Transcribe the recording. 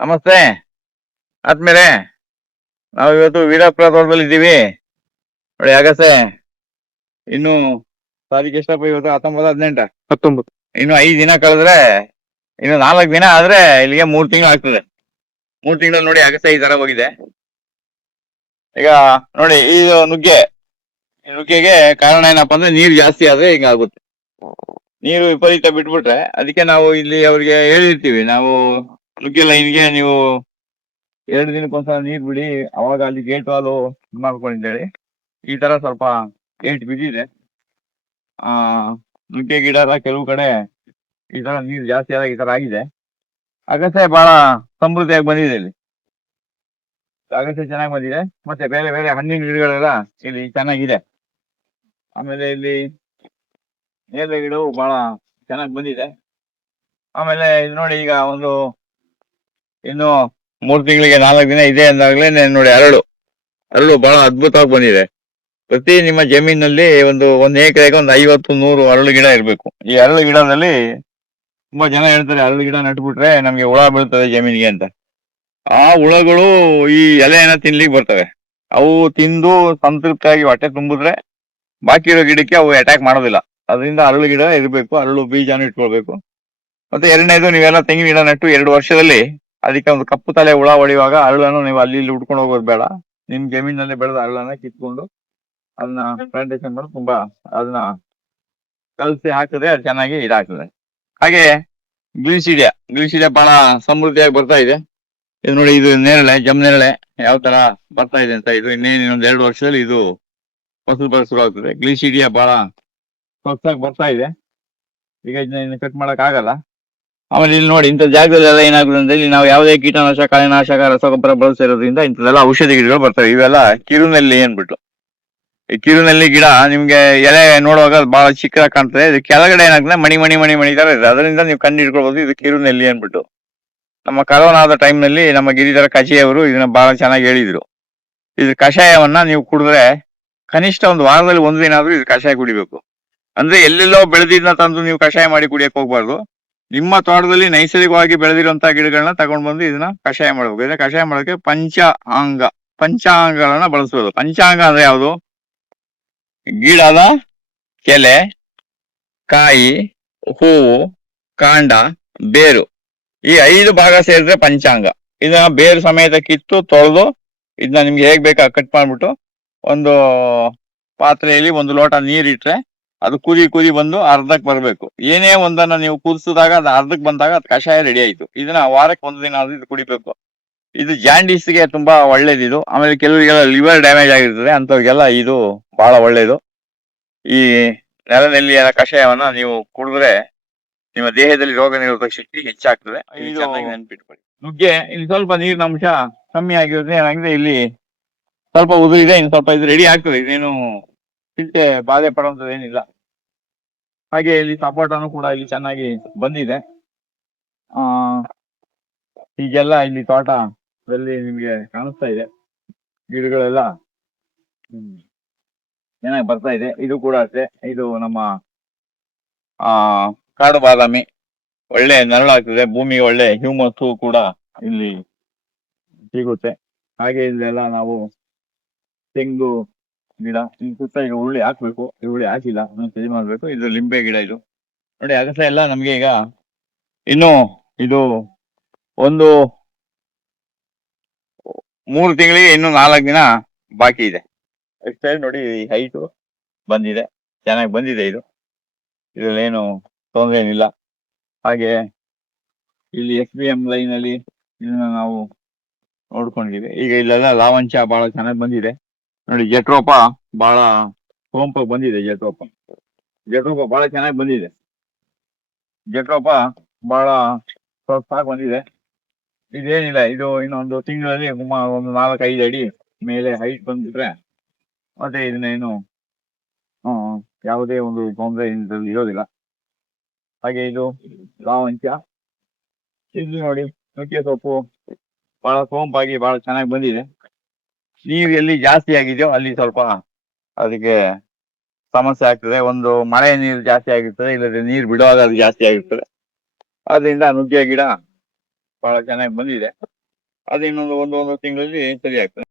ನಮಸ್ತೆ ಆದ್ಮೇಲೆ ನಾವು ಇವತ್ತು ವೀರಪುರ ತೋಟದಲ್ಲಿ ಇದ್ದೀವಿ ನೋಡಿ. ಆಗಸೆ ಇನ್ನು ತಾರೀಕು ಎಷ್ಟಪ್ಪ ಇವತ್ತು? 19, 18. 19. ಇನ್ನು 5 ದಿನ ಕಳೆದ್ರೆ, ಇನ್ನು 4 ದಿನ ಆದ್ರೆ ಇಲ್ಲಿಗೆ 3 ತಿಂಗಳು ಆಗ್ತದೆ. 3 ತಿಂಗಳಲ್ಲಿ ನೋಡಿ ಅಗಸೆ ಈ ತರ ಹೋಗಿದೆ. ಈಗ ನೋಡಿ ಇದು ನುಗ್ಗೆ. ಈ ನುಗ್ಗೆಗೆ ಕಾರಣ ಏನಪ್ಪಾ ಅಂದ್ರೆ ನೀರು ಜಾಸ್ತಿ ಆದ್ರೆ ಹಿಂಗ ಆಗುತ್ತೆ. ನೀರು ವಿಪರೀತ ಬಿಟ್ಬಿಟ್ರೆ ಅದಕ್ಕೆ ನಾವು ಇಲ್ಲಿ ಅವ್ರಿಗೆ ಹೇಳಿರ್ತೀವಿ, ನಾವು ನುಗ್ಗೆ ಲೈನ್ಗೆ ನೀವು 2 ದಿನಕ್ಕೊಂದ್ಸಲ ನೀರ್ ಬಿಡಿ, ಅವಾಗ ಅಲ್ಲಿ ಗೇಟ್ ವಾಲು ಮಾಡ್ಕೊಂಡಿದ್ದೇಳಿ. ಈ ತರ ಸ್ವಲ್ಪ ಗೇಟ್ ಬಿದ್ದಿದೆ. ನುಗ್ಗೆ ಗಿಡ ಎಲ್ಲ ಕೆಲವು ಕಡೆ ಈ ತರ ನೀರು ಜಾಸ್ತಿ ಆದಾಗ ಈ ತರ ಆಗಿದೆ. ಅಗಸೆ ಬಹಳ ಸಮೃದ್ಧಿಯಾಗಿ ಬಂದಿದೆ ಇಲ್ಲಿ. ಅಗಸೆ ಚೆನ್ನಾಗಿ ಬಂದಿದೆ. ಮತ್ತೆ ಬೇರೆ ಬೇರೆ ಹಣ್ಣಿನ ಗಿಡಗಳೆಲ್ಲ ಇಲ್ಲಿ ಚೆನ್ನಾಗಿದೆ. ಆಮೇಲೆ ಇಲ್ಲಿ ನೇರಳೆ ಗಿಡವು ಬಹಳ ಚೆನ್ನಾಗಿ ಬಂದಿದೆ. ಆಮೇಲೆ ಇದು ನೋಡಿ, ಈಗ ಇನ್ನು 3 ತಿಂಗಳಿಗೆ 4 ದಿನ ಇದೆ ಅಂದಾಗ್ಲೇ ನೋಡಿ ಅರಳು ಬಹಳ ಅದ್ಭುತವಾಗಿ ಬಂದಿದೆ. ಪ್ರತಿ ನಿಮ್ಮ ಜಮೀನಲ್ಲಿ ಒಂದು ಎಕರೆಗೆ ಒಂದು 50-100 ಅರಳು ಗಿಡ ಇರಬೇಕು. ಈ ಅರಳು ಗಿಡದಲ್ಲಿ ತುಂಬಾ ಜನ ಹೇಳ್ತಾರೆ, ಅರಳು ಗಿಡ ನಟ್ಬಿಟ್ರೆ ನಮ್ಗೆ ಹುಳ ಬೀಳ್ತದೆ ಜಮೀನಿಗೆ ಅಂತ. ಆ ಹುಳಗಳು ಈ ಎಲೆಯನ್ನ ತಿನ್ಲಿಕ್ಕೆ ಬರ್ತವೆ. ಅವು ತಿಂದು ಸಂತೃಪ್ತಿಯಾಗಿ ಹೊಟ್ಟೆ ತುಂಬಿದ್ರೆ ಬಾಕಿ ಇರೋ ಗಿಡಕ್ಕೆ ಅವು ಅಟ್ಯಾಕ್ ಮಾಡೋದಿಲ್ಲ. ಅದರಿಂದ ಅರಳು ಗಿಡ ಇರಬೇಕು, ಅರಳು ಬೀಜಾನು ಇಟ್ಕೊಳ್ಬೇಕು. ಮತ್ತೆ ಎರಡನೇದು, ನೀವೆಲ್ಲ ತೆಂಗಿನ ಗಿಡ ನೆಟ್ಟು 2 ವರ್ಷದಲ್ಲಿ ಅದಕ್ಕೆ ಒಂದು ಕಪ್ಪು ತಲೆ ಹುಳ ಹೊಡೆಯುವಾಗ ಅರಳನ್ನು ನೀವು ಅಲ್ಲಿ ಇಲ್ಲಿ ಉಡ್ಕೊಂಡು ಹೋಗೋದು ಬೇಡ. ನಿಮ್ ಜಮೀನಲ್ಲಿ ಬೆಳೆದ ಅರಳನ್ನ ಕಿತ್ಕೊಂಡು ಅದನ್ನ ಪ್ಲಾಂಟೇಶನ್ ಮಾಡಿ ತುಂಬಾ ಅದನ್ನ ಕಲಸಿ ಹಾಕಿದ್ರೆ ಅದು ಚೆನ್ನಾಗಿ ಇದಾಗ್ತದೆ. ಹಾಗೆ ಗ್ಲಿಸಿಡಿಯಾ ಬಹಳ ಸಮೃದ್ಧಿಯಾಗಿ ಬರ್ತಾ ಇದೆ. ಇದು ನೋಡಿ, ಇದು ನೇರಳೆ, ಜಮ್ನೇರಳೆ ಯಾವ ತರ ಬರ್ತಾ ಇದೆ ಅಂತ. ಇದು ಇನ್ನೊಂದು 2 ವರ್ಷದಲ್ಲಿ ಇದು ಫಸಲು ಬರ ಶುರು ಆಗ್ತದೆ. ಗ್ಲಿಸಿಡಿಯಾ ಬಹಳ ಸೊಗಸಾಗಿ ಬರ್ತಾ ಇದೆ. ಈಗ ಇದನ್ನ ಕಟ್ ಮಾಡಕ್ ಆಗಲ್ಲ. ಆಮೇಲೆ ಇಲ್ಲಿ ನೋಡಿ, ಇಂಥ ಜಾಗದಲ್ಲೆಲ್ಲ ಏನಾಗುತ್ತೆ ಅಂದ್ರೆ, ಇಲ್ಲಿ ನಾವು ಯಾವುದೇ ಕೀಟನಾಶಕ, ಕಳೆನಾಶಕ, ರಸಗೊಬ್ಬರ ಬಳಸಿರೋದ್ರಿಂದ ಇಂಥದೆಲ್ಲ ಔಷಧಿ ಗಿಡಗಳು ಬರ್ತವೆ. ಇವೆಲ್ಲ ಕಿರುನೆಲ್ಲಿ ಅಂದ್ಬಿಟ್ಟು. ಈ ಕಿರುನೆಲ್ಲಿ ಗಿಡ ನಿಮ್ಗೆ ಎಲೆ ನೋಡುವಾಗ ಬಹಳ ಚಿಕ್ಕದಾಗಿ ಕಾಣ್ತದೆ. ಇದು ಕೆಳಗಡೆ ಏನಾಗ್ತದೆ, ಮಣಿ ತರ ಇದೆ. ಅದರಿಂದ ನೀವು ಕಂಡು ಹಿಡ್ಕೊಳ್ಬಹುದು ಇದು ಕಿರುನೆಲ್ಲಿ ಅಂದ್ಬಿಟ್ಟು. ನಮ್ಮ ಕರೋನಾದ ಟೈಮ್ನಲ್ಲಿ ನಮ್ಮ ಗಿರಿಧರ ಕಚೆಯವರು ಇದನ್ನ ಬಹಳ ಚೆನ್ನಾಗಿ ಹೇಳಿದ್ರು. ಇದು ಕಷಾಯವನ್ನ ನೀವು ಕುಡಿದ್ರೆ ಕನಿಷ್ಠ ಒಂದು ವಾರದಲ್ಲಿ 1 ದಿನ ಆದ್ರೂ ಇದು ಕಷಾಯ ಕುಡಿಬೇಕು. ಅಂದ್ರೆ ಎಲ್ಲೆಲ್ಲೋ ಬೆಳೆದಿದ್ನ ತಂದು ನೀವು ಕಷಾಯ ಮಾಡಿ ಕುಡಿಯಕ್ ಹೋಗ್ಬಾರ್ದು. ನಿಮ್ಮ ತೋಟದಲ್ಲಿ ನೈಸರ್ಗಿಕವಾಗಿ ಬೆಳೆದಿರುವಂತಹ ಗಿಡಗಳನ್ನ ತಗೊಂಡ್ ಬಂದು ಇದನ್ನ ಕಷಾಯ ಮಾಡ್ಬೇಕು. ಇದನ್ನ ಕಷಾಯ ಮಾಡೋಕೆ ಪಂಚಾಂಗಗಳನ್ನ ಬಳಸಬಹುದು. ಪಂಚಾಂಗ ಅಂದ್ರೆ ಯಾವುದು? ಗಿಡದ ಎಲೆ, ಕಾಯಿ, ಹೂವು, ಕಾಂಡ, ಬೇರು, ಈ 5 ಭಾಗ ಸೇರಿದ್ರೆ ಪಂಚಾಂಗ. ಇದನ್ನ ಬೇರು ಸಮೇತ ಕಿತ್ತು ತೊಳೆದು ಇದನ್ನ ನಿಮ್ಗೆ ಹೇಗ್ ಬೇಕಾ ಕಟ್ ಮಾಡ್ಬಿಟ್ಟು ಒಂದು ಪಾತ್ರೆಯಲ್ಲಿ 1 ಲೋಟ ನೀರಿಟ್ರೆ ಅದು ಕುದಿ ಬಂದು ಅರ್ಧಕ್ಕೆ ಬರಬೇಕು. ಏನೇ ಒಂದನ್ನ ನೀವು ಕುದಿಸಿದಾಗ ಅದು ಅರ್ಧಕ್ಕೆ ಬಂದಾಗ ಅದು ಕಷಾಯ ರೆಡಿ ಆಯ್ತು. ಇದನ್ನ ವಾರಕ್ಕೆ 1 ದಿನ ಆದ್ರೂ ಇದು ಕುಡಿಬೇಕು. ಇದು ಜಾಂಡೀಸ್ಗೆ ತುಂಬಾ ಒಳ್ಳೇದಿದು. ಆಮೇಲೆ ಕೆಲವರಿಗೆಲ್ಲ ಲಿವರ್ ಡ್ಯಾಮೇಜ್ ಆಗಿರ್ತದೆ, ಅಂತವ್ರಿಗೆಲ್ಲ ಇದು ಬಹಳ ಒಳ್ಳೇದು. ಈ ನೆಲನೆಲ್ಲಿಯ ಕಷಾಯವನ್ನ ನೀವು ಕುಡಿದ್ರೆ ನಿಮ್ಮ ದೇಹದಲ್ಲಿ ರೋಗ ನಿರೋಧಕ ಶಕ್ತಿ ಹೆಚ್ಚಾಗ್ತದೆ. ಚೆನ್ನಾಗಿ ನೆನ್ಪಿಟ್ಕೊಳ್ಳಿ. ನುಗ್ಗೆ ಇಲ್ಲಿ ಸ್ವಲ್ಪ ನೀರಿನ ಅಂಶ ಕಮ್ಮಿ ಆಗಿರೋದ್ರೆ ಏನಾಗಿದೆ, ಇಲ್ಲಿ ಸ್ವಲ್ಪ ಉದುರಿದೆ. ಇನ್ನು ಸ್ವಲ್ಪ ಇದು ರೆಡಿ ಆಗ್ತದೆ. ಇದೇನು ಚಿಂತೆ ಬಾಧೆ ಪಡುವಂಥದ್ದು ಏನಿಲ್ಲ. ಹಾಗೆ ಇಲ್ಲಿ ಸಪೋಟನು ಕೂಡ ಇಲ್ಲಿ ಚೆನ್ನಾಗಿ ಬಂದಿದೆ. ಹೀಗೆಲ್ಲ ಇಲ್ಲಿ ತೋಟದಲ್ಲಿ ನಿಮ್ಗೆ ಕಾಣಿಸ್ತಾ ಇದೆ. ಗಿಡಗಳೆಲ್ಲ ಚೆನ್ನಾಗಿ ಬರ್ತಾ ಇದೆ. ಇದು ಕೂಡ ಅಷ್ಟೇ, ಇದು ನಮ್ಮ ಕಾಡು ಬಾದಾಮಿ ಒಳ್ಳೆ ನೆರಳಾಗ್ತದೆ. ಭೂಮಿಗೆ ಒಳ್ಳೆ ಹ್ಯೂಮಸ್ ಕೂಡ ಇಲ್ಲಿ ಸಿಗುತ್ತೆ. ಹಾಗೆ ಇಲ್ಲೆಲ್ಲ ನಾವು ತೆಂಗು ಗಿಡ ಇಲ್ಲಿ ಸುತ್ತ ಈಗ ಉರುಳಿ ಹಾಕ್ಬೇಕು. ಉರುಳಿ ಹಾಕಿಲ್ಲ, ಸರಿ ಮಾಡ್ಬೇಕು. ಇದು ಲಿಂಬೆ ಗಿಡ. ಇದು ನೋಡಿ, ಅಗಸೆ ಎಲ್ಲ ನಮ್ಗೆ ಈಗ ಇನ್ನು ಇದು ಒಂದು 3 ತಿಂಗಳಿಗೆ ಇನ್ನು 4 ದಿನ ಬಾಕಿ ಇದೆ ಅಷ್ಟೇ. ನೋಡಿ, ಹೈಟು ಬಂದಿದೆ, ಚೆನ್ನಾಗಿ ಬಂದಿದೆ. ಇದ್ರಲ್ಲಿ ಏನು ತೊಂದರೆ ಏನಿಲ್ಲ. ಹಾಗೆ ಇಲ್ಲಿ SBM ಲೈನ್ ಅಲ್ಲಿ ಇದನ್ನ ನಾವು ನೋಡ್ಕೊಂಡಿದ್ದೀವಿ. ಈಗ ಇಲ್ಲೆಲ್ಲ ಲಾವಂಚ ಬಹಳ ಚೆನ್ನಾಗಿ ಬಂದಿದೆ. ನೋಡಿ, ಜಟ್ರೋಪ ಬಹಳ ಸೋಂಪಾಗಿ ಬಂದಿದೆ. ಜಟ್ರೋಪ ಬಹಳ ಚೆನ್ನಾಗಿ ಬಂದಿದೆ. ಜಟ್ರೋಪ ಬಹಳ ಸೊಗಸಾಗಿ ಬಂದಿದೆ. ಇದೇನಿಲ್ಲ, ಇದು ಇನ್ನೊಂದು ತಿಂಗಳಲ್ಲಿ ಒಂದು 4-5 ಅಡಿ ಮೇಲೆ ಹೈಟ್ ಬಂದ್ಬಿಟ್ರೆ ಮತ್ತೆ ಇದನ್ನೇನು ಯಾವುದೇ ಒಂದು ತೊಂದರೆ ಇರೋದಿಲ್ಲ. ಹಾಗೆ ಇದು ಲಾವಂಚ. ಇದು ನೋಡಿ, ನುಗ್ಗೆ ಸೊಪ್ಪು ಬಹಳ ಸೋಂಪಾಗಿ ಬಹಳ ಚೆನ್ನಾಗಿ ಬಂದಿದೆ. ನೀರು ಎಲ್ಲಿ ಜಾಸ್ತಿ ಆಗಿದೆಯೋ ಅಲ್ಲಿ ಸ್ವಲ್ಪ ಅದಕ್ಕೆ ಸಮಸ್ಯೆ ಆಗ್ತದೆ. ಒಂದು ಮಳೆ ನೀರು ಜಾಸ್ತಿ ಆಗಿರ್ತದೆ, ಇಲ್ಲದ್ರೆ ನೀರು ಬಿಡುವಾಗ ಅದು ಜಾಸ್ತಿ ಆಗಿರ್ತದೆ. ಅದರಿಂದ ನುಗ್ಗೆ ಗಿಡ ಬಹಳ ಚೆನ್ನಾಗಿ ಬಂದಿದೆ. ಅದು ಇನ್ನೊಂದು ಒಂದು ತಿಂಗಳಲ್ಲಿ ಸರಿ ಆಗ್ತದೆ.